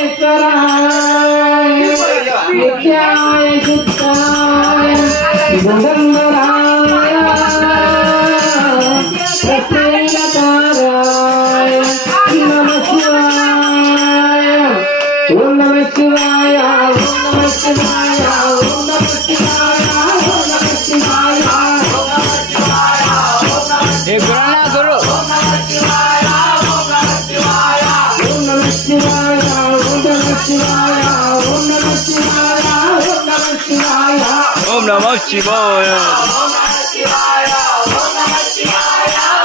महेश्वराय नित्याय शुद्धाय दिगंबराय प्रसन्नकाराय नमः शिवाय ओम नमः शिवाय ओम नमः शिवाय ओम नमः शिवाय ओम नमः शिवाय एक गुराना गुरु ओम नमः शिवाय ओम नमः शिवाय ओम नमः शिवाय ओम नमः शिवाय ओम नमः शिवाय ओम नमः शिवाय ओम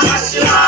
नमः शिवाय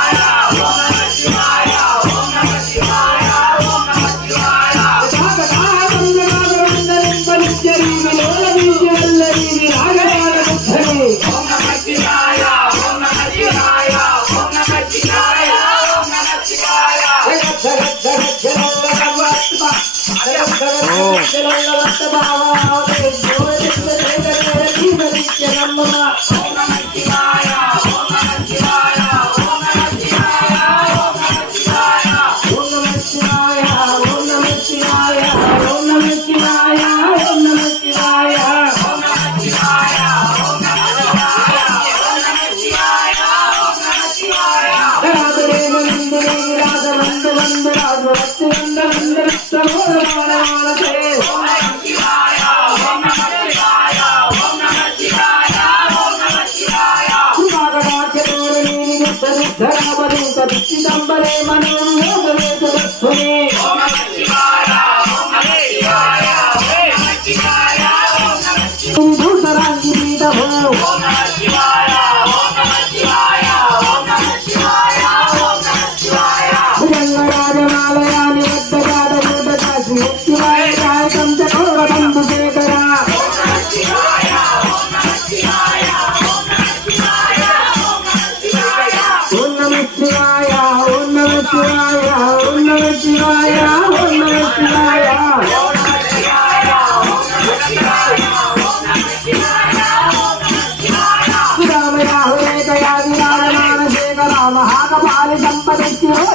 महाकपाल संपत्ति